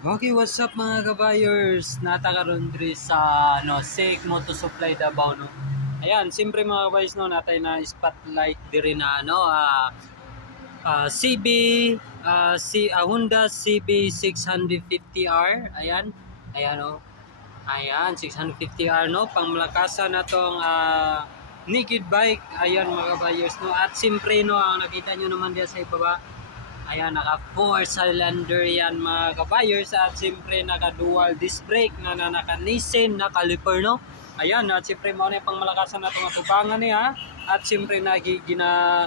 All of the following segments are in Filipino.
Okay, what's up mga kabayers? Natakaroon diri sa SEC Moto Supply Davao no. Ayan, siyempre mga kabayers no, natay na spotlight diri na CB Honda CB 650R. Ayan. Ayan no. Ayan, 650R no, pangmalakasan na tong naked bike. Ayan mga kabayers no. At siyempre no, ang nakita nyo naman diyan sa ibaba. Ayan, naka 4 cylinder yan mga kabayers at siyempre naka dual disc brake na naka Nissin na caliper no. Ayan, at siyempre mo na yung pangmalakasan na itong atubangan niya at siyempre nagigina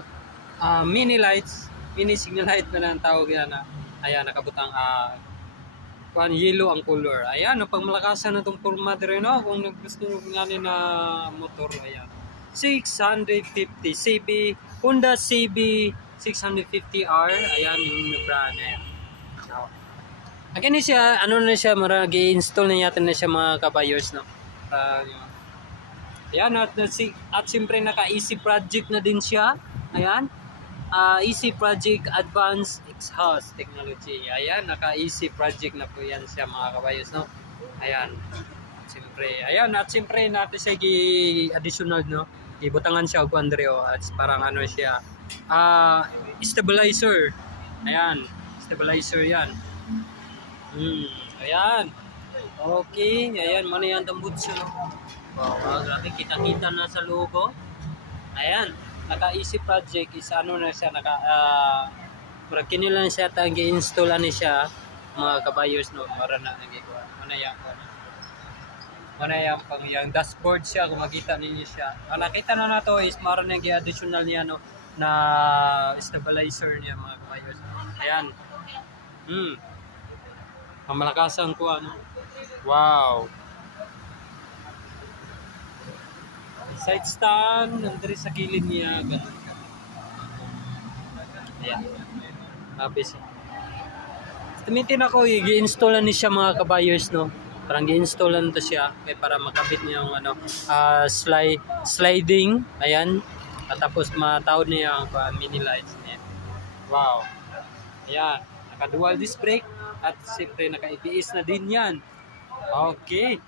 mini lights, mini signal light na lang tawag yan na. Ayan, nakabutang yellow ang color. Ayan, no, pangmalakasan na itong forma rin no, kung gusto nyo nga na motor. Ayan, 650 CB Honda CB 650R. Ayan yung brand na yan. So, again siya, ano na siya, maragi install na natin na siya mga kabayers no. Ayan, at siyempre naka easy project na din siya. Ayan, easy project advanced exhaust technology. Ayan, naka easy project na po yan siya mga kabayers no. Ayan, siyempre, ayan, at siyempre natin siya additional no, ibutangan siya og Andreo at parang ano siya stabilizer. Ayan, stabilizer yan. Ayan, okay, ayan, muna yan tambut siya no. Grabe, kita-kita na sa logo. Ayan, naka easy project is ano na siya, naka murag kinilan siya tang gi-install ani siya mga kabayers no, para na nagikuha ano yan, ano yan pang yung dashboard siya, kung makita ninyo siya. Ang nakita na nato is maroon na yung additional niya no, na stabilizer niya mga kabayers. Ayan, ang malakasan ko ano, wow, side stand nandiri sa gilid niya ganun. Ayan, habis tumitin ako, i-install ni siya mga kabayers no. Parang gi-installan to siya para makabit niya yung sliding. Ayan, at tapos matawad niya yung mini lights niya. Wow, ayan, naka dual disc brake at siyempre naka ABS na din yan. Okay,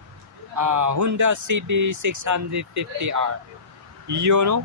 Honda CB 650R yun no.